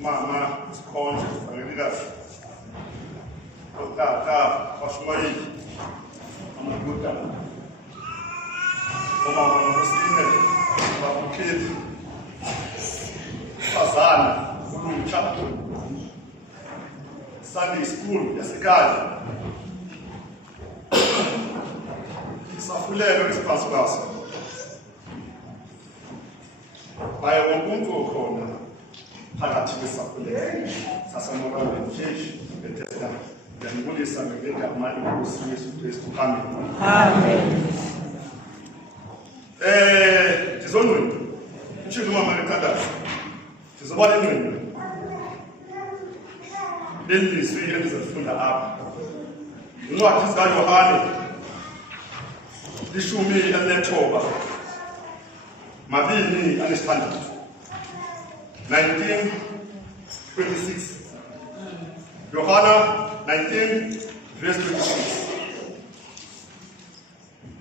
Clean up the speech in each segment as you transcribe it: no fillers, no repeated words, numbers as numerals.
mama sikhonje fanelikazi otata washumayeli amadoda omama nosine babukheli fazana ulutsha Sunday school yasekhaya isafulelo isiphaso baye wonke umuntu okhona phakathi kwesafulelo saseMorale Church Bethesda yanibulisa ngegama lenkosi Yesu Kristu. Amen. Ndizonwena uThixo mama ethandaza ndizoba lenwena lelizwi endizalifunda apha incwadi zikaYohane 19:6 19:26 Yohana 19:26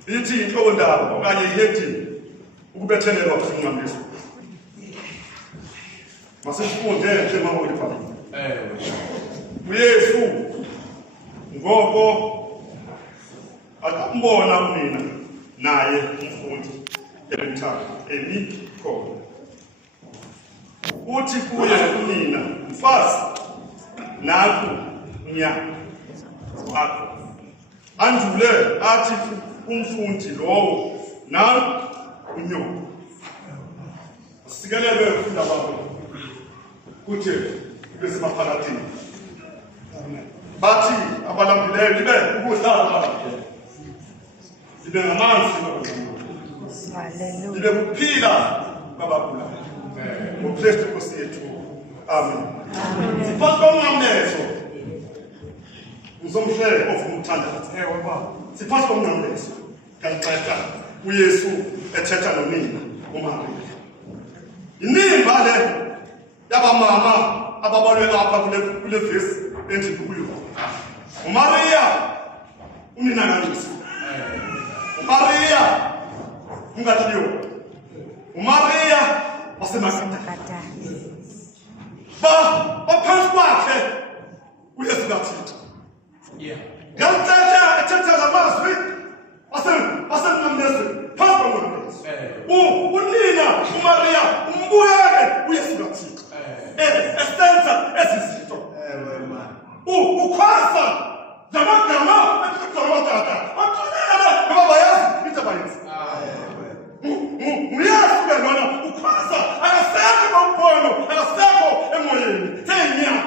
ithi inhloko ndaba okanye iheading ukubethelelwa kusinqamliso. Masifunde njengoba ulibhala. uYesu ngoko akambona unina naye umfundi emthanda khona. Uthi kuye unina, mfazi naku unyana wakho. Andule athi umfundi lowo nami unyoko. Sikelele ufunda bakho. Kuthi bese maphakathini. Bathi abalambileyo libe ukudlala libe ngamanzi libe kuphila babagulayo ngoKristu Nkosi yethu. Amen. Siphathomnamlezo uzomhlelo ofumthandaza siphatha komnamlezo kanxeka uYesu ethetha nonina uMaria. Inimba le yabamama ababalwe lapha kule verse ethi kuyo uMaria unina kaYesu. uMaria ungathiyo uMaria waseMagadala baphansi kwakhe uYesu kaThixo. Ngiyamthetha ethetha ngamazwi asemnamlezo phansi komnamlezo. Unina uMaria umbuyele uYesu kaThixo esenza ezizinto. Ukhwasa namagama ethetha atholela ngoba bayazi into abayenza. Uyazi ke lona ukhwasa akasekho ngombono akasekho emoyeni senyama.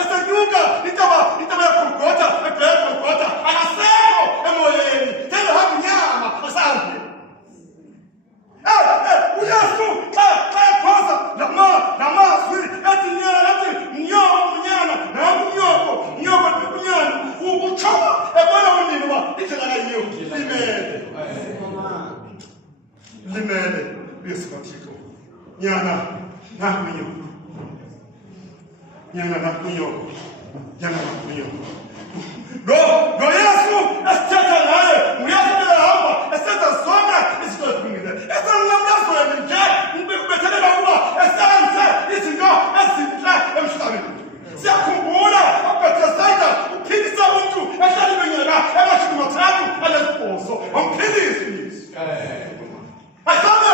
Esenyuka itaba yakugota ebhekugota akasekho emoyeni tena habi nyama asambi. uYesu xa ekhwaza namazwi ethi mnyana nakunyoko uchoba ebona unini uba indlela kayiyo limele uYesu kaThixo. Nyana nakunyoko lo Yesu esithetha naye uYesu ehamba esenza zonke izinto ezilungile esenamlazweni nje ubethelela ukuba esenze izinto ezinhle emhlabeni. Siyakhumbula uBethesda uphilisa umuntu ehlala iminyaka engu-3 wamphilisa uYesu. Asame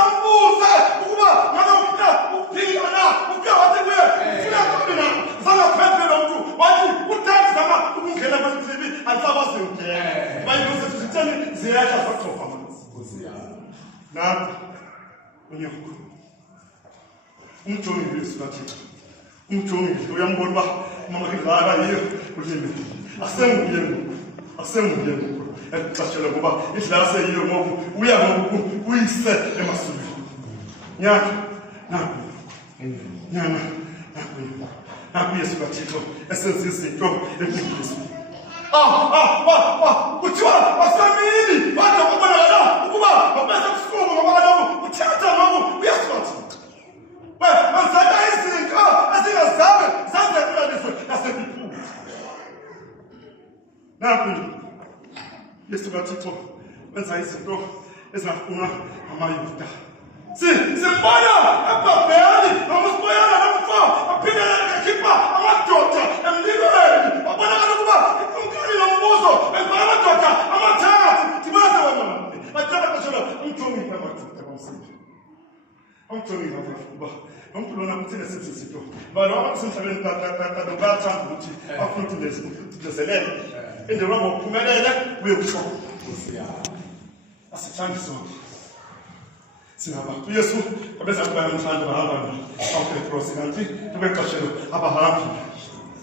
ambuze ukuba ngabe ufuna ukuphila na ufika wathi kuye ufuna ntoni na uzangaphethe lo muntu wathi uthanda zama ukungena kwezibi alisabazi ungena bayibose zitheni ziyasha saxofa amanzi nathi unyoko umjongi Yesu kaThixo umjongi uyambona uba mama kidlala yiyo ulimi asenguye ngoku exashela ngoba indlela seyiyo ngoku uya ngoku uyise emasulwini. Nyana naku Yesu kaThixo esenza izinto ezingeniswe. Kuthiwa wasemini bathi ukubonakala ukuba babese kusuku ngoba kaloku uthetha ngoku uYesu kaThixo. Wenza izinto ezingazange zazenziwa nasebiphuma. Naku Yesu kaThixo wenza izinto ezingafuna amayuda. Simbona ebhabhela Tony Haba. I'm pulling up to the city. But all of a sudden, the bad time, which I flew to the Select. In the realm of Pumeda, we'll show. That's a chance. Sinaba, yes, I bet I'm trying to have a crossing to make a show of a hand.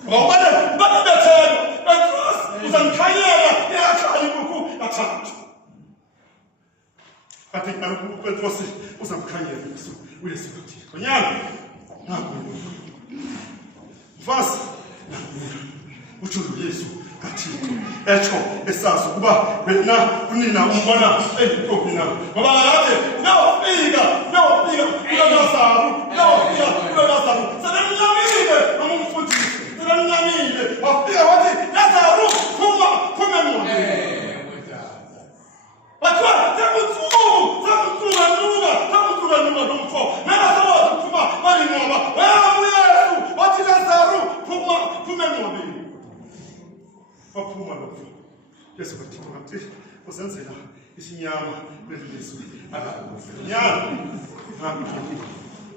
Oh, but the turn, but cross is unkaya, yeah, Kalibuku, a challenge. I think I was unkaya, so we'll see. Young, fast, which will be so. Echo, Esas, Uba, Betna, Punina, Umbana, Epopina. Mamma, no figure, no Saru, no figure, so then Yamine, among footies, then Yamine, of fear, what is Nazaru, Puma, but what? That was two and Nuga, don't fall. Never Puma, Marinova, where we are, what is Nazaru, Puma, Puma, yes, but you was answered. Is Yama with this? Yam,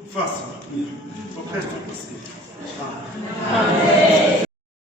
fast, okay.